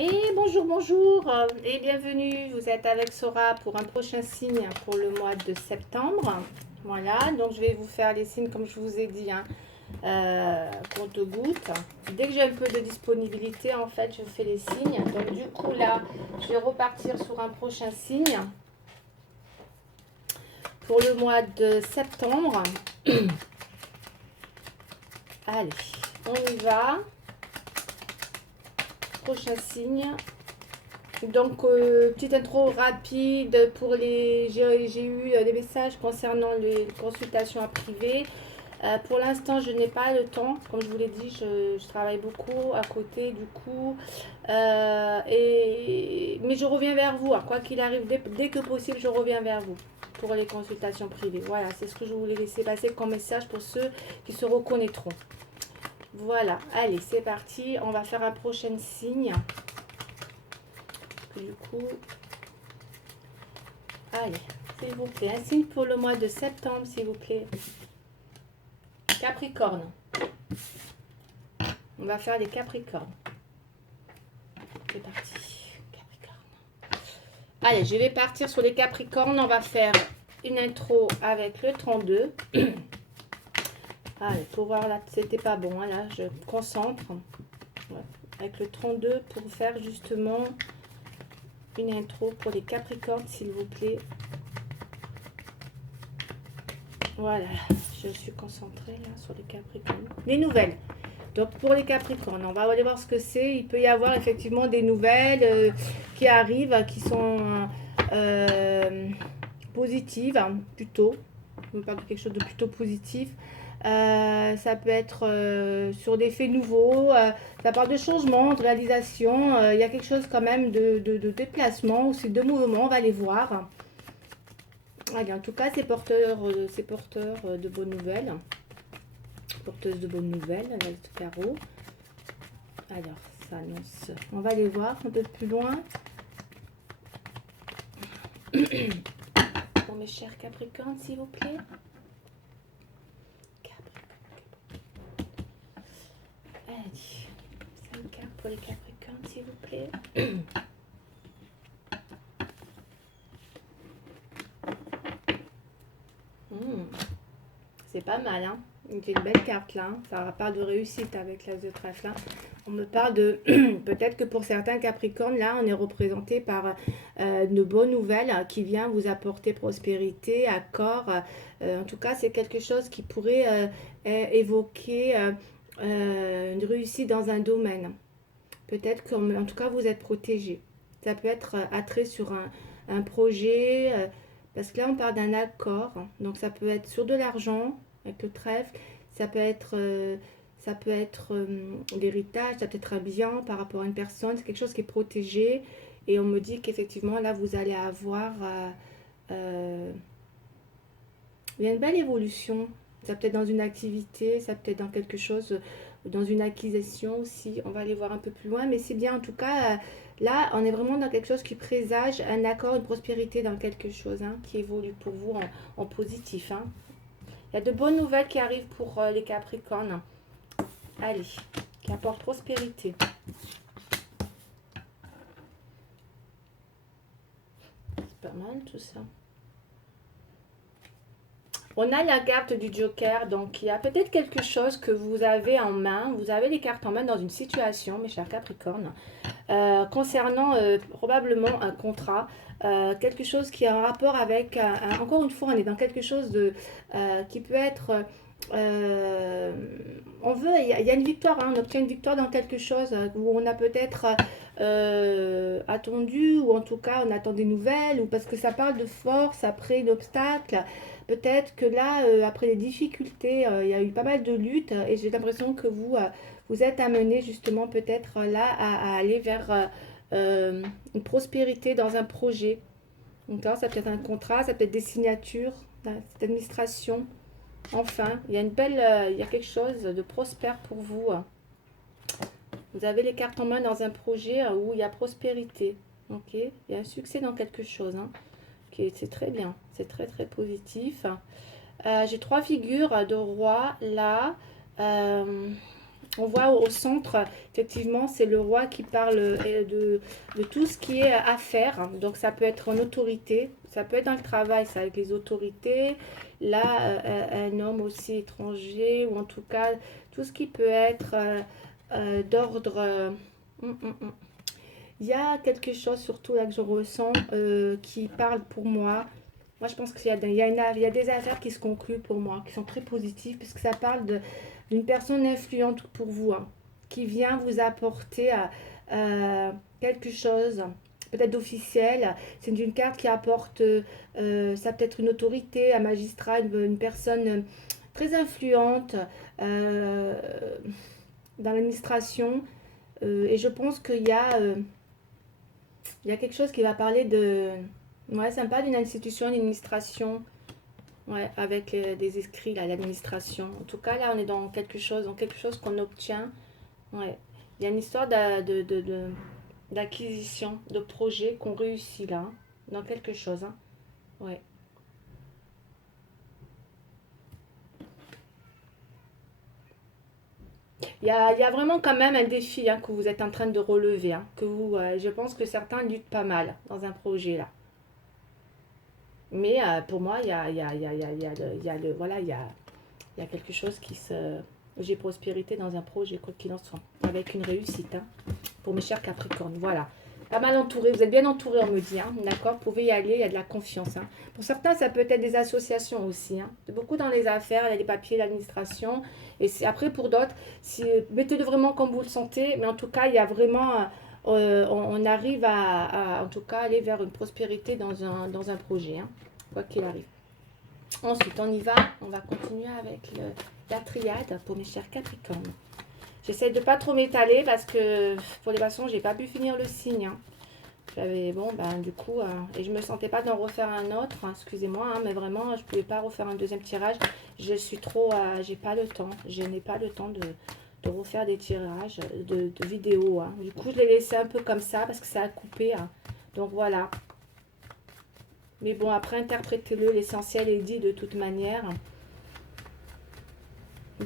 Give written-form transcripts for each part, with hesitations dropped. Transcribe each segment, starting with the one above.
Et bonjour, bonjour et bienvenue. Vous êtes avec Sora pour un prochain signe pour le mois de septembre. Voilà, donc je vais vous faire les signes comme je vous ai dit, hein, compte-gouttes. Dès que j'ai un peu de disponibilité, en fait, je fais les signes. Donc du coup là, je vais repartir sur un prochain signe pour le mois de septembre. Allez, on y va. Prochain signe. Donc, petite intro rapide pour les... J'ai eu des messages concernant les consultations à privé. Pour l'instant, je n'ai pas le temps. Comme je vous l'ai dit, je travaille beaucoup à côté du coup. Mais je reviens vers vous, hein. Quoi qu'il arrive, dès que possible, je reviens vers vous pour les consultations privées. Voilà, c'est ce que je voulais laisser passer comme message pour ceux qui se reconnaîtront. Voilà, allez, c'est parti. On va faire un prochain signe. Du coup, allez, s'il vous plaît, un signe pour le mois de septembre, s'il vous plaît. Capricorne. On va faire les Capricornes. C'est parti. Capricorne. Allez, je vais partir sur les Capricornes. On va faire une intro avec le 32. Allez, pour voir là, c'était pas bon. Hein, là, je me concentre. Ouais, avec le 32 pour faire justement une intro pour les Capricornes, s'il vous plaît. Voilà, je suis concentrée là sur les Capricornes. Les nouvelles. Donc pour les Capricornes, on va aller voir ce que c'est. Il peut y avoir effectivement des nouvelles qui arrivent, qui sont positives, hein, plutôt. On parle de quelque chose de plutôt positif. Ça peut être sur des faits nouveaux. Ça parle de changement, de réalisation. Il y a quelque chose quand même de déplacement, aussi de mouvement. On va les voir. Allez, en tout cas, c'est porteur de bonnes nouvelles. Porteuse de bonnes nouvelles avec ce carreau. Alors, ça annonce. On va les voir un peu plus loin. Pour mes chers Capricornes, s'il vous plaît. Allez, 5 cartes pour les Capricornes, s'il vous plaît. C'est pas mal, hein. C'est une belle carte là. Hein. Ça parle de réussite avec l'as de trèfle. Hein. On me parle de peut-être que pour certains Capricornes, là, on est représenté par de bonnes nouvelles qui vient vous apporter prospérité, accord. En tout cas, c'est quelque chose qui pourrait évoquer une réussite dans un domaine. Peut-être qu'en tout cas, vous êtes protégé. Ça peut être attrait sur un projet, parce que là, on parle d'un accord. Donc, ça peut être sur de l'argent, avec le trèfle. Ça peut être l'héritage, ça peut être un bien par rapport à une personne. C'est quelque chose qui est protégé. Et on me dit qu'effectivement, là, vous allez avoir... il y a une belle évolution. Ça peut être dans une activité, ça peut être dans quelque chose, dans une acquisition aussi. On va aller voir un peu plus loin, mais c'est bien en tout cas. Là, on est vraiment dans quelque chose qui présage un accord, une prospérité dans quelque chose hein, qui évolue pour vous en positif. Hein. Il y a de bonnes nouvelles qui arrivent pour les Capricornes. Allez, qui apportent prospérité. C'est pas mal tout ça. On a la carte du Joker, donc il y a peut-être quelque chose que vous avez en main. Vous avez les cartes en main dans une situation, mes chers Capricornes, concernant probablement un contrat, quelque chose qui a un rapport avec, encore une fois, on est dans quelque chose qui peut être... on veut, il y a une victoire, hein, on obtient une victoire dans quelque chose où on a peut-être attendu, ou en tout cas on attend des nouvelles, ou parce que ça parle de force après l'obstacle. Peut-être que là, après les difficultés, il y a eu pas mal de luttes et j'ai l'impression que vous êtes amené justement peut-être là à aller vers une prospérité dans un projet. Donc là, ça peut être un contrat, ça peut être des signatures, cette administration. Enfin, il y a il y a quelque chose de prospère pour vous. Vous avez les cartes en main dans un projet où il y a prospérité. Ok, il y a un succès dans quelque chose. Hein. Okay, c'est très bien, c'est très très positif. J'ai trois figures de roi là. On voit au centre, effectivement, c'est le roi qui parle de tout ce qui est affaires. Donc, ça peut être en autorité, ça peut être dans le travail, ça avec les autorités. Là, un homme aussi étranger, ou en tout cas, tout ce qui peut être d'ordre... Il y a quelque chose, surtout là, que je ressens, qui parle pour moi. Moi, je pense qu'il y a, il y a des affaires qui se concluent pour moi, qui sont très positives, puisque ça parle d'une personne influente pour vous, hein, qui vient vous apporter quelque chose, peut-être d'officiel. C'est une carte qui apporte, ça peut être une autorité, un magistrat, une personne très influente euh, dans l'administration. Et je pense il y a quelque chose qui va parler de... Ouais, ça me parle d'une institution, d'une administration. Ouais, avec des écrits, là, l'administration. En tout cas, là, on est dans quelque chose qu'on obtient. Ouais. Il y a une histoire d'acquisition, de projet qu'on réussit là, hein, dans quelque chose. Hein. Ouais. Il y a vraiment quand même un défi hein, que vous êtes en train de relever. Hein, que vous, je pense que certains luttent pas mal dans un projet là. Mais pour moi, il y a le, voilà, il y a quelque chose qui se... J'ai prospérité dans un projet, quoi qu'il en soit, avec une réussite. Hein, pour mes chers Capricornes, voilà. Pas mal entouré, vous êtes bien entouré, on me dit, hein, d'accord? Vous pouvez y aller, il y a de la confiance. Hein. Pour certains, ça peut être des associations aussi. Hein. Beaucoup dans les affaires, il y a les papiers, l'administration. Et après, pour d'autres, si, mettez-le vraiment comme vous le sentez. Mais en tout cas, il y a vraiment... on arrive en tout cas, aller vers une prospérité dans un projet, hein, quoi qu'il arrive. Ensuite, on y va. On va continuer avec la triade pour mes chers Capricornes. J'essaie de pas trop m'étaler parce que pour les poissons, j'ai pas pu finir le signe. Hein. J'avais, bon, ben du coup, et je me sentais pas d'en refaire un autre, hein, excusez-moi, hein, mais vraiment, je pouvais pas refaire un deuxième tirage. Je suis trop, j'ai pas le temps. Je n'ai pas le temps de refaire des tirages de vidéos. Hein. Du coup, je l'ai laissé un peu comme ça parce que ça a coupé. Hein. Donc voilà. Mais bon, après, interprétez-le. L'essentiel est dit de toute manière.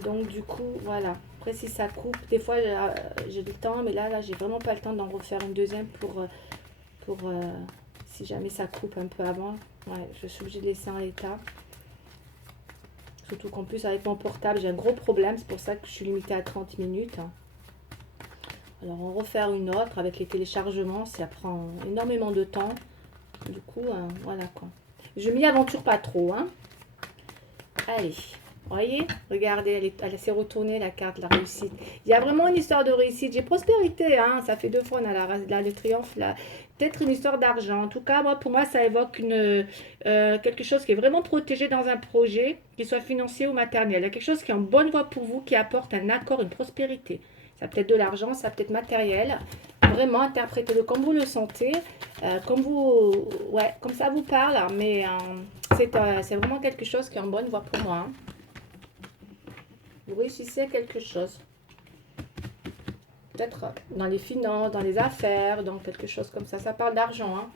Donc du coup, voilà. Après, si ça coupe, des fois, j'ai le temps, mais là j'ai vraiment pas le temps d'en refaire une deuxième pour si jamais ça coupe un peu avant. Ouais, je suis obligée de laisser en l'état. Surtout qu'en plus, avec mon portable, j'ai un gros problème. C'est pour ça que je suis limitée à 30 minutes. Alors, on va refaire une autre avec les téléchargements. Ça prend énormément de temps. Du coup, voilà quoi. Je m'y aventure pas trop. Hein. Allez. Vous voyez, regardez, elle s'est retournée la carte, la réussite. Il y a vraiment une histoire de réussite. J'ai prospérité, hein, ça fait 2 fois, on a le triomphe, là. Peut-être une histoire d'argent. En tout cas, moi, pour moi, ça évoque quelque chose qui est vraiment protégé dans un projet, qu'il soit financier ou matériel. Il y a quelque chose qui est en bonne voie pour vous, qui apporte un accord, une prospérité. Ça peut être de l'argent, ça peut être matériel. Vraiment, interprétez-le comme vous le sentez, comme ça vous parle, hein, mais c'est vraiment quelque chose qui est en bonne voie pour moi. Hein. Vous réussissez quelque chose. Peut-être dans les finances, dans les affaires, dans quelque chose comme ça. Ça parle d'argent. Hein.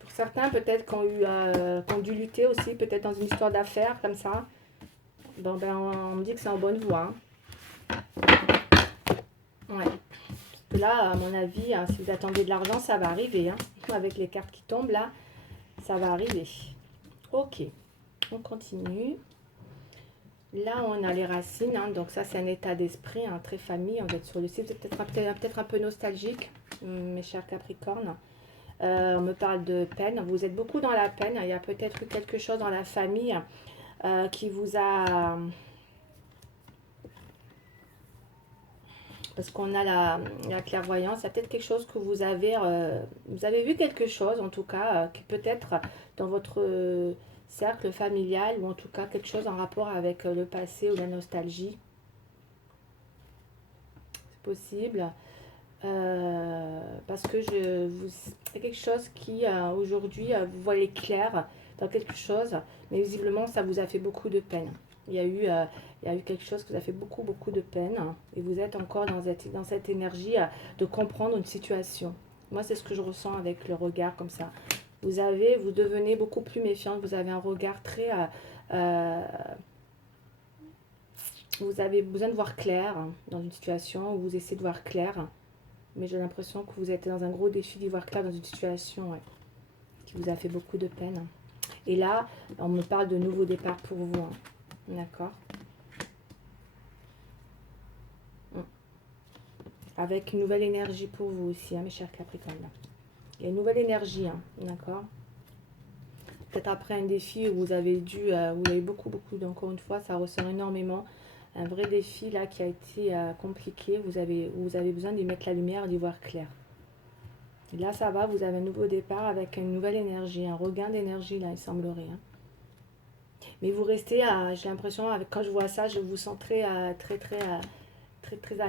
Pour certains, peut-être qui ont dû lutter aussi, peut-être dans une histoire d'affaires comme ça. Bon, ben, on me dit que c'est en bonne voie. Hein. Ouais. Parce que là, à mon avis, hein, si vous attendez de l'argent, ça va arriver. Hein. Avec les cartes qui tombent là, ça va arriver. Ok, on continue. Là, on a les racines, hein, donc ça, c'est un état d'esprit, hein, très famille. On va être sur le site, peut-être un peu nostalgique, mes chers Capricornes. On me parle de peine. Vous êtes beaucoup dans la peine. Il y a peut-être eu quelque chose dans la famille qui vous a... Parce qu'on a la clairvoyance. Il y a peut-être quelque chose que vous avez vu quelque chose, en tout cas, qui peut-être dans votre... cercle familial ou en tout cas quelque chose en rapport avec le passé ou la nostalgie. C'est possible. Parce que c'est quelque chose qui aujourd'hui vous voyez clair dans quelque chose, mais visiblement ça vous a fait beaucoup de peine. Il y a eu quelque chose qui vous a fait beaucoup de peine et vous êtes encore dans cette énergie de comprendre une situation. Moi c'est ce que je ressens avec le regard comme ça. Vous devenez beaucoup plus méfiante, vous avez un regard très... euh, vous avez besoin de voir clair dans une situation où vous essayez de voir clair. Mais j'ai l'impression que vous êtes dans un gros défi d'y voir clair dans une situation ouais, qui vous a fait beaucoup de peine. Et là, on me parle de nouveau départ pour vous. Hein. D'accord. Avec une nouvelle énergie pour vous aussi, hein, mes chers Capricornes. Il y a une nouvelle énergie, hein, d'accord. Peut-être après un défi où vous avez dû, vous avez beaucoup, encore une fois, ça ressort énormément. Un vrai défi là qui a été compliqué, vous avez besoin d'y mettre la lumière, d'y voir clair. Et là, ça va, vous avez un nouveau départ avec une nouvelle énergie, un regain d'énergie là, il semblerait. Hein. Mais vous restez, j'ai l'impression, quand je vois ça, je vous sens très à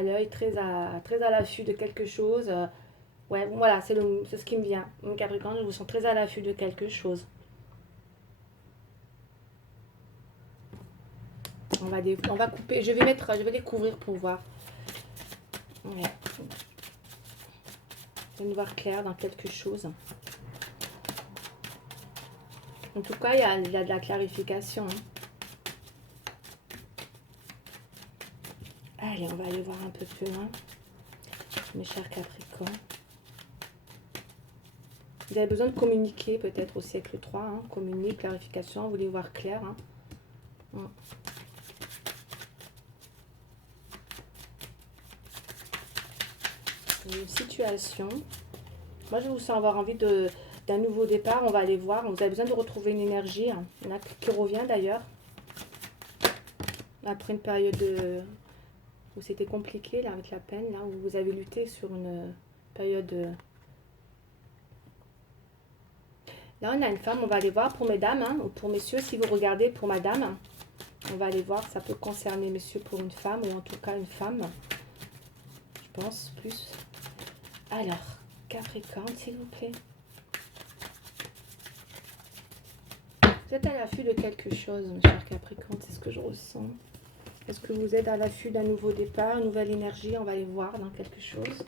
l'œil, très à l'affût de quelque chose. Ouais, voilà, c'est ce qui me vient. Mon Capricorne, je vous sens très à l'affût de quelque chose. On va couper, je vais les couvrir pour voir. Ouais. Je vais voir clair dans quelque chose. En tout cas, il y a de la clarification. Hein. Allez, on va aller voir un peu plus loin. Mes chers Capricornes. Vous avez besoin de communiquer peut-être au siècle 3. Hein. Communique, clarification, vous voulez voir clair. Hein. Une situation. Moi, je vous sens avoir envie d'un nouveau départ. On va aller voir. Vous avez besoin de retrouver une énergie. Hein. Il y en a qui revient d'ailleurs. Après une période où c'était compliqué, là, avec la peine, là, où vous avez lutté sur une période... Là, on a une femme. On va aller voir pour mesdames, hein, ou pour messieurs. Si vous regardez pour madame, on va aller voir. Ça peut concerner messieurs pour une femme, ou en tout cas une femme. Je pense plus... Alors, Capricorne, s'il vous plaît. Vous êtes à l'affût de quelque chose, mon cher Capricorne, c'est ce que je ressens. Est-ce que vous êtes à l'affût d'un nouveau départ, une nouvelle énergie? On va aller voir dans quelque chose.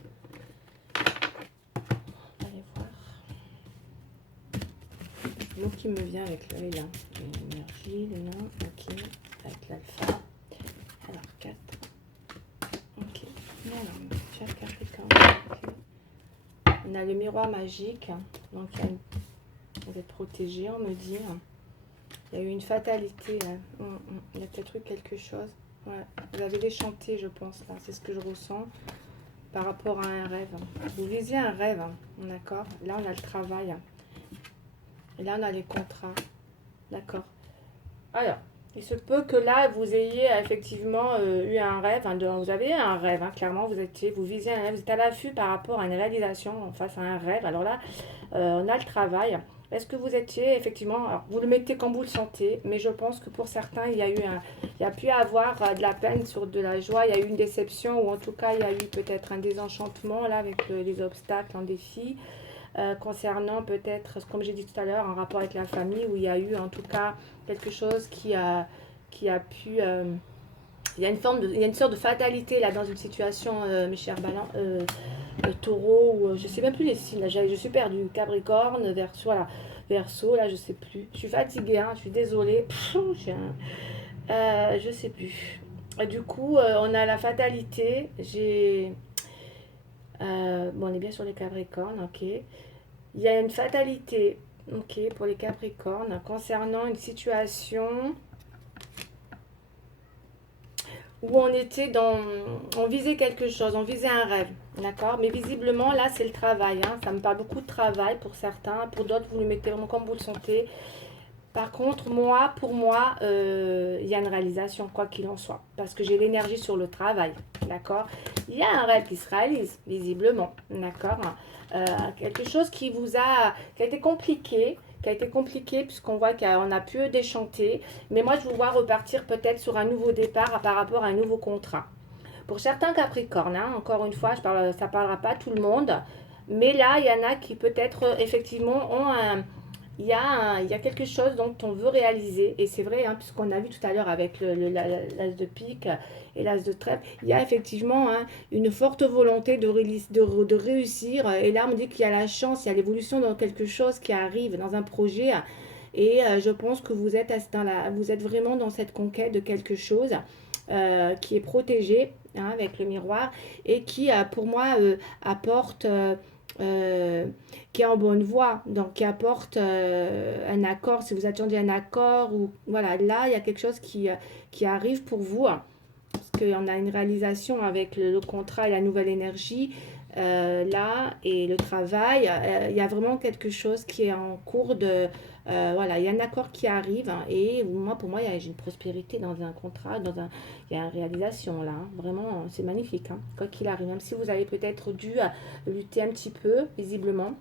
On va aller voir. Le mot qui me vient avec l'œil, là. L'énergie, les nains, ok. Avec l'alpha. Alors, 4. Ok. Alors, cher Capricorne, ok. On a le miroir magique, donc vous êtes protégé, on me dit. Il y a eu une fatalité, là. Il y a peut-être eu quelque chose. Ouais. Vous avez déchanté, je pense, là. C'est ce que je ressens par rapport à un rêve. Vous visez un rêve, d'accord. Là, on a le travail. Et là, on a les contrats. D'accord. Alors, il se peut que là, vous ayez effectivement eu un rêve. Hein, vous avez eu un rêve, hein, clairement. Vous visiez un rêve. Vous êtes à l'affût par rapport à une réalisation face à un rêve. Alors là, on a le travail. Est-ce que vous étiez effectivement... Alors, vous le mettez comme vous le sentez. Mais je pense que pour certains, il y a pu avoir de la peine sur de la joie. Il y a eu une déception. Ou en tout cas, il y a eu peut-être un désenchantement là avec les obstacles, un défi. Concernant peut-être, comme j'ai dit tout à l'heure, en rapport avec la famille, où il y a eu en tout cas quelque chose qui a pu... il y a une sorte de fatalité là dans une situation, mes chers taureaux, ou je sais même plus les signes, là, je suis perdue, Capricorne, Verseau, voilà, Verseau, là je sais plus, je suis fatiguée, hein, je suis désolée, je sais plus. Et du coup, on a la fatalité, bon, on est bien sur les Capricornes, ok. Il y a une fatalité, ok, pour les Capricornes, concernant une situation où on visait quelque chose, on visait un rêve, d'accord. Mais visiblement, là, c'est le travail, hein. Ça me parle beaucoup de travail pour certains, pour d'autres, vous le mettez vraiment comme vous le sentez. Par contre, pour moi, il y a une réalisation, quoi qu'il en soit. Parce que j'ai l'énergie sur le travail, d'accord. Il y a un rêve qui se réalise, visiblement, d'accord. Quelque chose qui a été compliqué, puisqu'on voit qu'on a pu déchanter. Mais moi, je vous vois repartir peut-être sur un nouveau départ par rapport à un nouveau contrat. Pour certains Capricornes, hein, encore une fois, ça ne parlera pas à tout le monde. Mais là, il y en a qui peut-être, effectivement, ont il y a quelque chose dont on veut réaliser, et c'est vrai, hein, puisqu'on a vu tout à l'heure avec l'as de pique et l'as de trèfle, il y a effectivement, hein, une forte volonté de réussir, et là on dit qu'il y a la chance, il y a l'évolution dans quelque chose qui arrive, dans un projet, et je pense que vous êtes vraiment dans cette conquête de quelque chose qui est protégé, hein, avec le miroir, et qui, pour moi, apporte... euh, qui est en bonne voie, donc qui apporte un accord, si vous attendez un accord, ou voilà, là, il y a quelque chose qui arrive pour vous, hein, parce qu'on a une réalisation avec le contrat et la nouvelle énergie, là, et le travail, il y a vraiment quelque chose qui est en cours de... voilà, il y a un accord qui arrive, hein, et moi, pour moi, j'ai une prospérité dans un contrat, il y a une réalisation là, hein. Vraiment, c'est magnifique, hein, quoi qu'il arrive, même si vous avez peut-être dû lutter un petit peu, visiblement.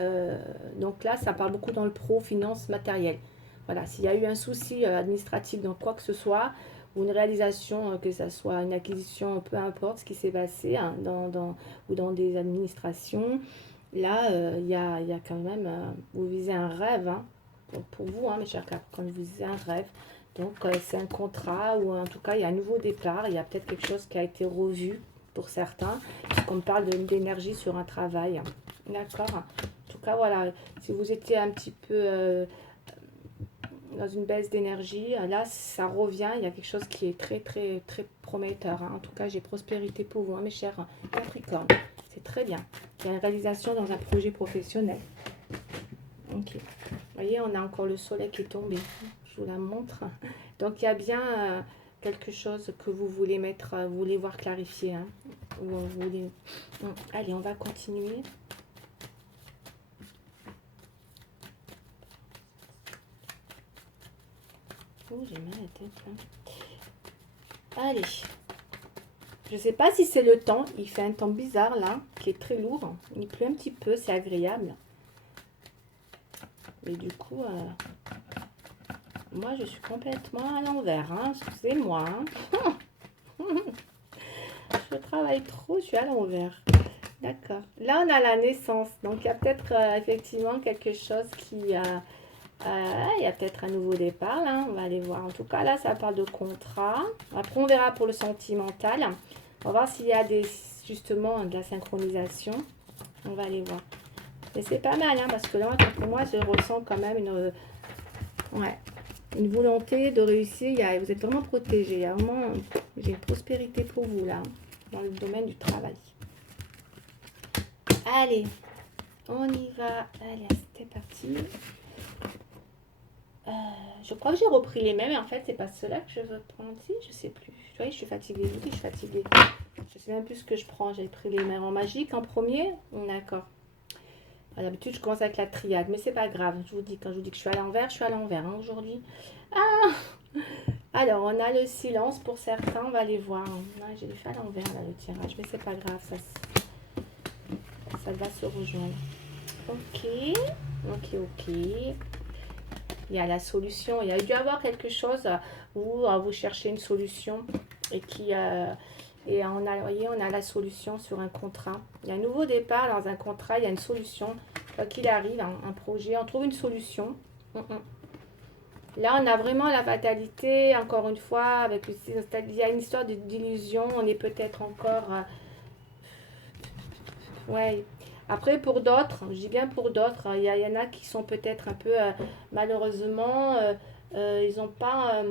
Euh, donc là, ça parle beaucoup dans le pro, finance, matériel. Voilà, s'il y a eu un souci administratif dans quoi que ce soit, ou une réalisation, que ce soit une acquisition, peu importe ce qui s'est passé, hein, ou dans des administrations, là, il y a quand même, vous visez un rêve, hein, pour vous, hein, mes chers Capricornes, vous visez un rêve. Donc, c'est un contrat, ou en tout cas, il y a un nouveau départ, il y a peut-être quelque chose qui a été revu pour certains, puisqu'on parle d'énergie sur un travail. D'accord. En tout cas, voilà, si vous étiez un petit peu dans une baisse d'énergie, là, ça revient. Il y a quelque chose qui est très, très, très prometteur, hein. En tout cas, j'ai prospérité pour vous, hein, mes chers Capricornes. C'est très bien. Il y a une réalisation dans un projet professionnel. Ok. Vous voyez, on a encore le soleil qui est tombé. Je vous la montre. Donc, il y a bien quelque chose que vous voulez mettre, vous voulez voir clarifier, hein. Ou vous voulez... Allez, on va continuer. Oh, j'ai mal à la tête là. Allez. Je sais pas si c'est le temps. Il fait un temps bizarre là, qui est très lourd. Il pleut un petit peu, c'est agréable. Mais du coup, moi je suis complètement à l'envers, hein. Excusez-moi, hein. Je travaille trop, je suis à l'envers. D'accord. Là, on a la naissance. Donc, il y a peut-être effectivement quelque chose qui... il y a peut-être un nouveau départ, là. On va aller voir. En tout cas, là, ça parle de contrat. Après, on verra pour le sentimental. On va voir s'il y a justement de la synchronisation. On va aller voir. Mais c'est pas mal, hein, parce que là, pour moi, je ressens quand même ouais, une volonté de réussir. Vous êtes vraiment protégé. Il y a vraiment... J'ai une prospérité pour vous, là, dans le domaine du travail. Allez, on y va. Allez, c'était parti. Je crois que j'ai repris les mêmes, et en fait, c'est pas ceux-là que je veux prendre. Si, je sais plus. Vous voyez, je suis fatiguée. Je suis fatiguée. Je sais même plus ce que je prends. J'ai pris les mêmes en magique en premier. D'accord. D'habitude, je commence avec la triade, mais c'est pas grave. Je vous dis, quand je vous dis que je suis à l'envers, je suis à l'envers, hein, aujourd'hui. Ah! Alors, on a le silence pour certains. On va aller voir. J'ai fait à l'envers, là, le tirage, mais c'est pas grave. Ça va se rejoindre. Ok. Ok. Il y a la solution. Il y a dû avoir quelque chose où vous cherchez une solution et voyez, on a la solution sur un contrat. Il y a un nouveau départ dans un contrat, il y a une solution. Quoi qu'il arrive, un projet, on trouve une solution. Là, on a vraiment la fatalité, encore une fois, avec il y a une histoire d'illusion. On est peut-être encore... ouais. Après, pour d'autres, je dis bien pour d'autres, il y en a qui sont peut-être un peu, malheureusement, ils n'ont pas...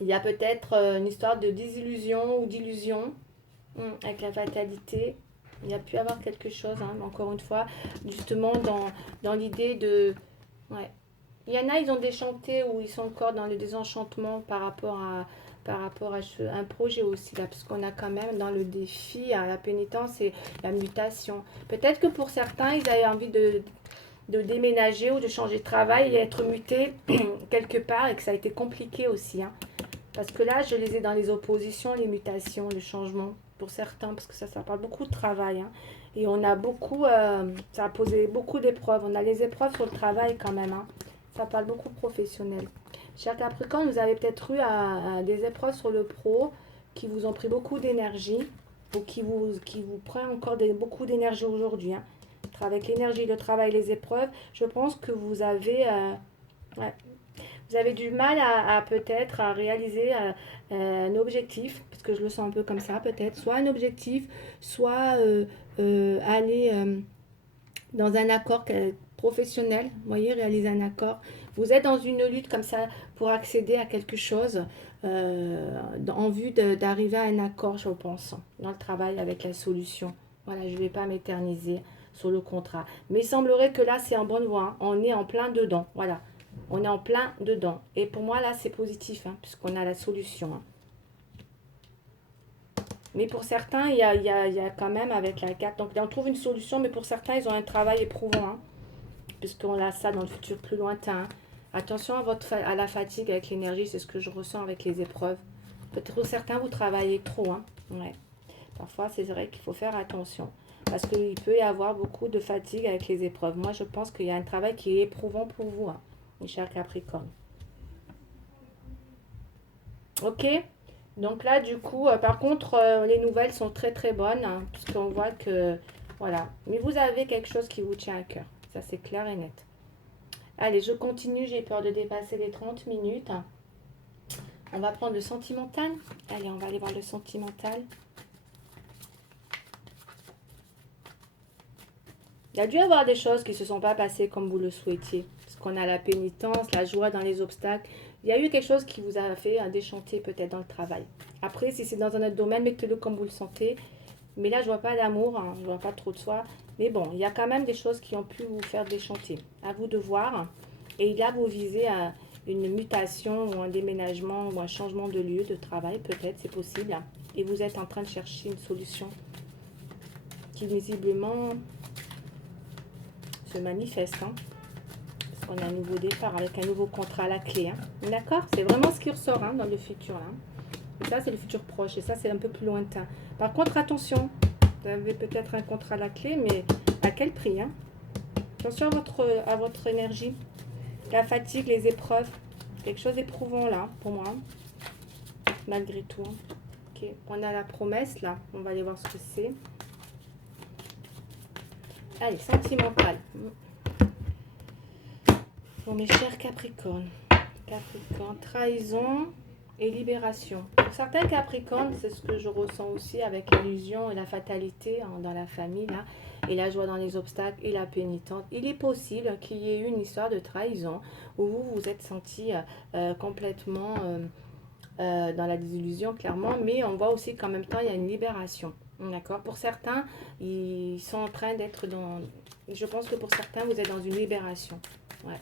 il y a peut-être une histoire de désillusion ou d'illusion avec la fatalité. Il y a pu avoir quelque chose, hein, encore une fois, justement dans l'idée de... Ouais. Il y en a, ils ont déchanté ou ils sont encore dans le désenchantement par rapport à un projet aussi, là, parce qu'on a quand même dans le défi, à la pénitence et la mutation. Peut-être que pour certains, ils avaient envie de déménager ou de changer de travail et être mutés quelque part, et que ça a été compliqué aussi, hein. Parce que là, je les ai dans les oppositions, les mutations, le changement, pour certains, parce que ça parle beaucoup de travail, hein. Et on a beaucoup, ça a posé beaucoup d'épreuves. On a les épreuves sur le travail quand même, hein. Ça parle beaucoup professionnel. Cher Capricorne, vous avez peut-être eu des épreuves sur le pro qui vous ont pris beaucoup d'énergie ou qui vous prennent encore beaucoup d'énergie aujourd'hui, hein. Avec l'énergie, le travail, les épreuves, je pense que vous avez, ouais, vous avez du mal à peut-être à réaliser un objectif, parce que je le sens un peu comme ça peut-être, soit un objectif, soit aller dans un accord professionnel, vous voyez, réaliser un accord. Vous êtes dans une lutte comme ça pour accéder à quelque chose en vue d'arriver à un accord, je pense, dans le travail avec la solution. Voilà, je ne vais pas m'éterniser sur le contrat. Mais il semblerait que là, c'est en bonne voie, hein. On est en plein dedans. Voilà, on est en plein dedans. Et pour moi, là, c'est positif, hein, puisqu'on a la solution, hein. Mais pour certains, il y a quand même avec la carte. Donc, on trouve une solution, mais pour certains, ils ont un travail éprouvant, hein, puisqu'on a ça dans le futur plus lointain, hein. Attention à la fatigue avec l'énergie, c'est ce que je ressens avec les épreuves. Peut-être pour certains, vous travaillez trop, hein. Ouais. Parfois, c'est vrai qu'il faut faire attention. Parce qu'il peut y avoir beaucoup de fatigue avec les épreuves. Moi, je pense qu'il y a un travail qui est éprouvant pour vous, hein, mes chers Capricornes. Ok? Donc là, du coup, par contre, les nouvelles sont très très bonnes, hein, puisqu'on voit que, voilà. Mais vous avez quelque chose qui vous tient à cœur. Ça, c'est clair et net. Allez, je continue, j'ai peur de dépasser les 30 minutes. On va prendre le sentimental. Allez, on va aller voir le sentimental. Il y a dû y avoir des choses qui ne se sont pas passées comme vous le souhaitiez. Parce qu'on a la pénitence, la joie dans les obstacles. Il y a eu quelque chose qui vous a fait déchanter peut-être dans le travail. Après, si c'est dans un autre domaine, mettez-le comme vous le sentez. Mais là, je ne vois pas d'amour, hein, je ne vois pas trop de soi. Mais bon, il y a quand même des choses qui ont pu vous faire déchanter. À vous de voir. Et là, vous visez une mutation ou un déménagement ou un changement de lieu de travail, peut-être, c'est possible. Et vous êtes en train de chercher une solution qui visiblement se manifeste, hein, parce qu'on a un nouveau départ avec un nouveau contrat à la clé, hein. D'accord? C'est vraiment ce qui ressort, hein, dans le futur, là. Et ça, c'est le futur proche. Et ça, c'est un peu plus lointain. Par contre, attention. Vous avez peut-être un contrat à la clé, mais à quel prix, hein? Attention à votre énergie. La fatigue, les épreuves. Quelque chose d'éprouvant, là, pour moi. Malgré tout, hein. Ok. On a la promesse, là. On va aller voir ce que c'est. Allez, sentimental. Bon, mes chers Capricornes. Capricorne, trahison et libération. Pour certains Capricornes, c'est ce que je ressens aussi avec l'illusion et la fatalité, hein, dans la famille, là, et la joie dans les obstacles et la pénitence. Il est possible qu'il y ait eu une histoire de trahison où vous vous êtes senti complètement dans la désillusion, clairement, mais on voit aussi qu'en même temps, il y a une libération. D'accord? Pour certains, ils sont en train d'être dans... Je pense que pour certains, vous êtes dans une libération. Ouais.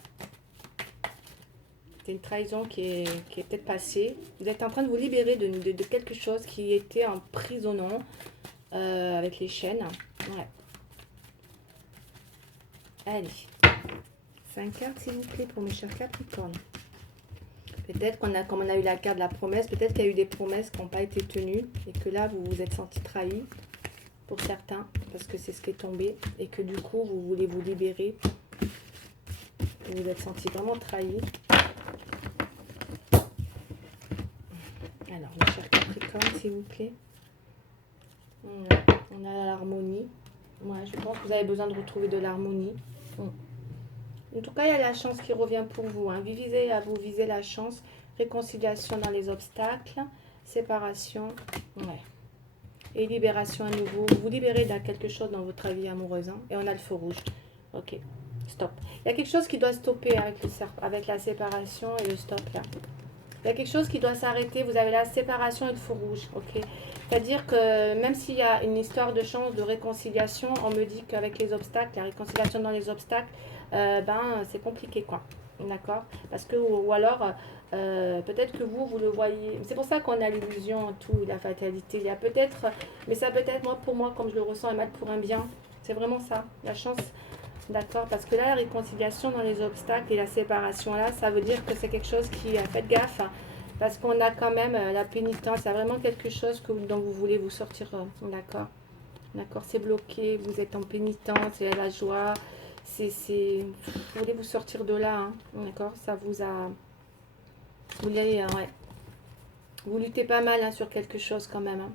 C'est une trahison qui est peut-être passée. Vous êtes en train de vous libérer de quelque chose qui était emprisonnant avec les chaînes. Ouais. Allez. 5 cartes, s'il vous plaît, pour mes chers Capricornes. Peut-être qu'on a, comme on a eu la carte de la promesse, peut-être qu'il y a eu des promesses qui n'ont pas été tenues et que là, vous vous êtes senti trahi pour certains, parce que c'est ce qui est tombé et que du coup, vous voulez vous libérer. Vous vous êtes senti vraiment trahi. Alors, mes chers Capricornes, s'il vous plaît. On a l'harmonie. Ouais, je pense que vous avez besoin de retrouver de l'harmonie. En tout cas, il y a la chance qui revient pour vous, hein. Vous visez la chance. Réconciliation dans les obstacles. Séparation. Ouais. Et libération à nouveau. Vous vous libérez de quelque chose dans votre vie amoureuse, hein. Et on a le feu rouge. Ok. Stop. Il y a quelque chose qui doit stopper avec la séparation et le stop, là. Il y a quelque chose qui doit s'arrêter. Vous avez la séparation et le feu rouge. Ok. C'est-à-dire que même s'il y a une histoire de chance de réconciliation, on me dit qu'avec les obstacles, la réconciliation dans les obstacles, c'est compliqué, quoi. D'accord? Parce que, ou alors, peut-être que vous le voyez. C'est pour ça qu'on a l'illusion, tout, la fatalité. Il y a peut-être, mais ça peut-être, moi, pour moi, comme je le ressens, un mal pour un bien. C'est vraiment ça, la chance. D'accord? Parce que là, la réconciliation dans les obstacles et la séparation, là, ça veut dire que c'est quelque chose qui, faites gaffe, hein. Parce qu'on a quand même la pénitence, c'est vraiment quelque chose dont vous voulez vous sortir, d'accord? D'accord, c'est bloqué, vous êtes en pénitence, il y a la joie, vous voulez vous sortir de là, hein, d'accord? Ça vous a... Vous voulez, ouais. Vous luttez pas mal, hein, sur quelque chose quand même, hein.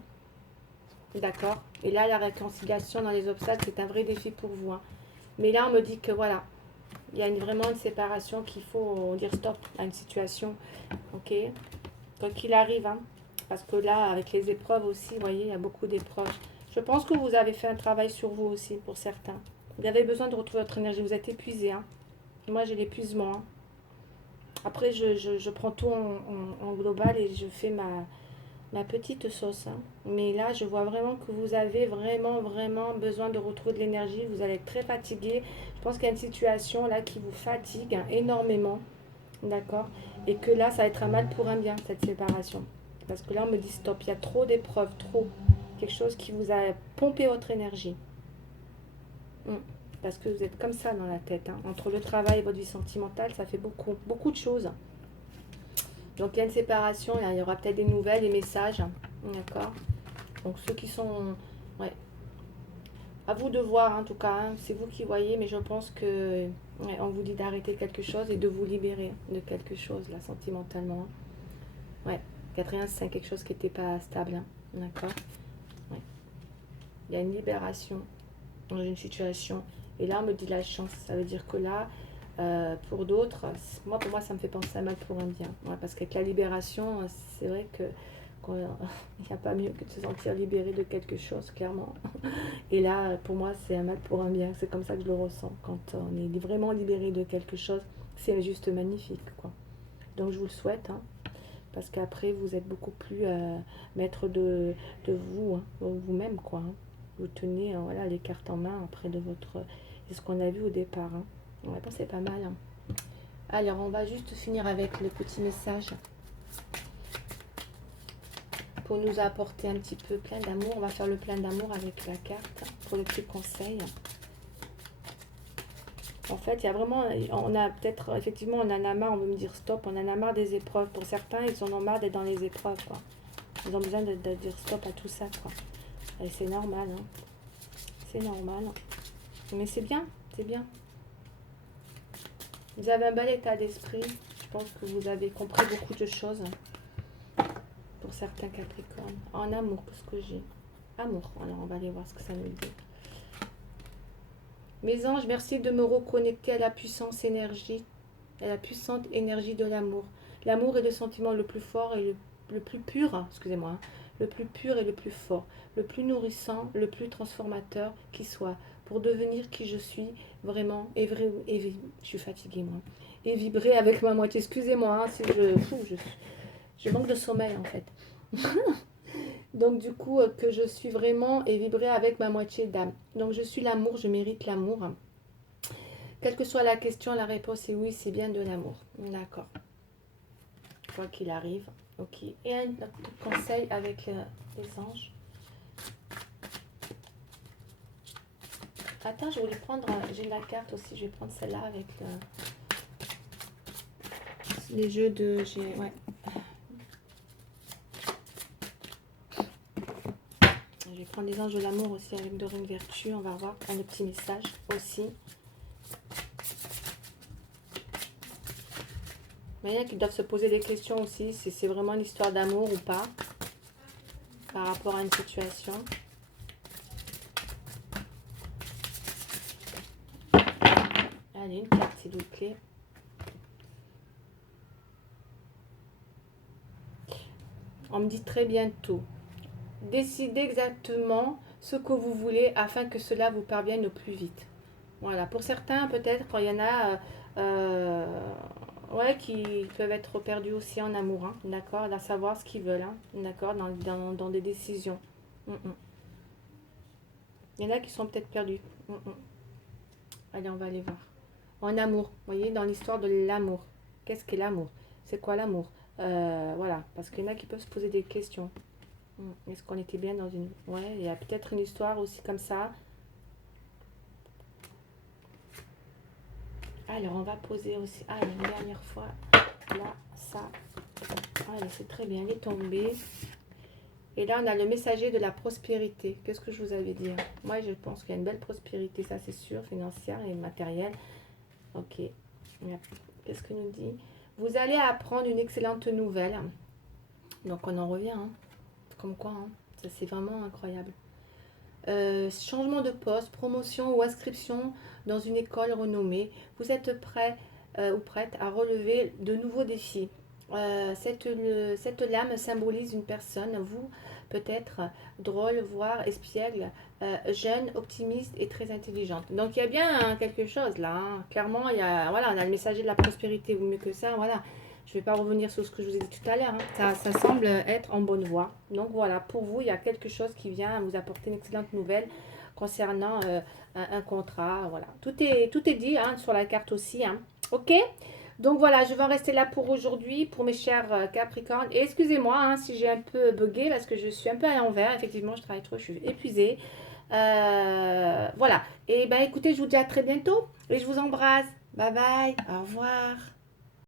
D'accord? Et là, la réconciliation dans les obstacles, c'est un vrai défi pour vous, hein. Mais là, on me dit que voilà, il y a vraiment une séparation qu'il faut dire stop à une situation. Ok? Quoi qu'il arrive, hein. Parce que là, avec les épreuves aussi, vous voyez, il y a beaucoup d'épreuves. Je pense que vous avez fait un travail sur vous aussi, pour certains. Vous avez besoin de retrouver votre énergie. Vous êtes épuisé, hein. Moi, j'ai l'épuisement, hein. Après, je prends tout en global et je fais ma petite sauce, hein. Mais là, je vois vraiment que vous avez vraiment besoin de retrouver de l'énergie. Vous allez être très fatigué. Je pense qu'il y a une situation là qui vous fatigue, hein, énormément. D'accord? Et que là, ça va être un mal pour un bien, cette séparation. Parce que là, on me dit stop. Il y a trop d'épreuves, trop. Quelque chose qui vous a pompé votre énergie. Mm. Parce que vous êtes comme ça dans la tête, hein. Entre le travail et votre vie sentimentale, ça fait beaucoup de choses. Donc il y a une séparation, il y aura peut-être des nouvelles, des messages. D'accord? Donc ceux qui sont... Ouais. À vous de voir en tout cas, hein. C'est vous qui voyez, mais je pense que ouais, on vous dit d'arrêter quelque chose et de vous libérer de quelque chose là sentimentalement. Ouais, quatrième c'est quelque chose qui n'était pas stable, hein. D'accord? Ouais. Il y a une libération dans une situation. Et là on me dit la chance, ça veut dire que là, pour d'autres, pour moi ça me fait penser à mal pour un bien. Ouais, parce qu'avec la libération, c'est vrai que il n'y a pas mieux que de se sentir libéré de quelque chose, clairement. Et là, pour moi, c'est un mal pour un bien. C'est comme ça que je le ressens. Quand on est vraiment libéré de quelque chose, c'est juste magnifique, quoi. Donc, je vous le souhaite, hein, parce qu'après, vous êtes beaucoup plus maître de vous, hein, vous-même, quoi, hein. Vous tenez voilà, les cartes en main après de votre... C'est ce qu'on a vu au départ, hein. Ouais, bon, c'est pas mal, hein. Alors, on va juste finir avec le petit message pour nous apporter un petit peu plein d'amour. On va faire le plein d'amour avec la carte pour le petit conseil. En fait, il y a vraiment, on a peut-être, effectivement, on en a marre, on veut me dire stop, on en a marre des épreuves. Pour certains, ils en ont marre d'être dans les épreuves, quoi. Ils ont besoin de dire stop à tout ça, quoi. Et c'est normal, hein. C'est normal. Mais c'est bien, c'est bien. Vous avez un bel état d'esprit. Je pense que vous avez compris beaucoup de choses. Pour certains Capricornes. En amour, qu'est-ce que j'ai? Amour. Alors, on va aller voir ce que ça nous dit. Mes anges, merci de me reconnecter à la puissance énergie, à la puissante énergie de l'amour. L'amour est le sentiment le plus fort et le plus pur, excusez-moi, hein, le plus pur et le plus fort, le plus nourrissant, le plus transformateur qui soit, pour devenir qui je suis vraiment et je suis fatiguée moi, et vibrer avec ma moitié. Excusez-moi, hein, si je manque de sommeil en fait. Donc du coup, que je suis vraiment et vibrer avec ma moitié d'âme. Donc je suis l'amour, je mérite l'amour. Quelle que soit la question, la réponse est oui, c'est bien de l'amour. D'accord. Quoi qu'il arrive. Ok. Et un autre conseil avec les anges. Attends, je voulais prendre, j'ai la carte aussi, je vais prendre celle-là avec les jeux de... Ouais. Je vais prendre les anges de l'amour aussi avec Dorine Vertu. On va voir un petit message aussi. Mais il y en a qui doivent se poser des questions aussi, si c'est vraiment une histoire d'amour ou pas, par rapport à une situation. Allez, une carte s'il vous plaît. On me dit très bientôt. Décidez exactement ce que vous voulez afin que cela vous parvienne au plus vite. Voilà, pour certains peut-être, quand il y en a ouais, qui peuvent être perdus aussi en amour, hein, d'accord, à savoir ce qu'ils veulent, hein, d'accord, dans des décisions. Il y en a qui sont peut-être perdus. Allez, on va aller voir. En amour, vous voyez, dans l'histoire de l'amour. Qu'est-ce qu'est l'amour? C'est quoi l'amour? Voilà, parce qu'il y en a qui peuvent se poser des questions. Est-ce qu'on était bien dans une... Ouais, il y a peut-être une histoire aussi comme ça. Alors, on va poser aussi... Ah, une dernière fois. Là, ça. Allez, c'est très bien, il est tombé. Et là, on a le messager de la prospérité. Qu'est-ce que je vous avais dit? Moi, je pense qu'il y a une belle prospérité, ça c'est sûr, financière et matérielle. Ok. Qu'est-ce que nous dit? Vous allez apprendre une excellente nouvelle. Donc, on en revient, hein. Comme quoi, hein. Ça, c'est vraiment incroyable. changement de poste, promotion ou inscription dans une école renommée. Vous êtes prêt ou prête à relever de nouveaux défis. Cette lame symbolise une personne, vous, peut-être drôle, voire espiègle, jeune, optimiste et très intelligente. Donc il y a bien hein, quelque chose là. Hein. Clairement, il y a, voilà, on a le messager de la prospérité, ou mieux que ça, voilà. Je ne vais pas revenir sur ce que je vous ai dit tout à l'heure. Hein. Ça semble être en bonne voie. Donc voilà, pour vous, il y a quelque chose qui vient vous apporter une excellente nouvelle concernant un contrat. Voilà, tout est dit hein, sur la carte aussi. Hein. Ok. Donc voilà, je vais en rester là pour aujourd'hui, pour mes chers Capricornes. Et excusez-moi hein, si j'ai un peu bugué parce que je suis un peu à l'envers. Effectivement, je travaille trop, je suis épuisée. Voilà. Et ben écoutez, je vous dis à très bientôt et je vous embrasse. Bye bye. Au revoir.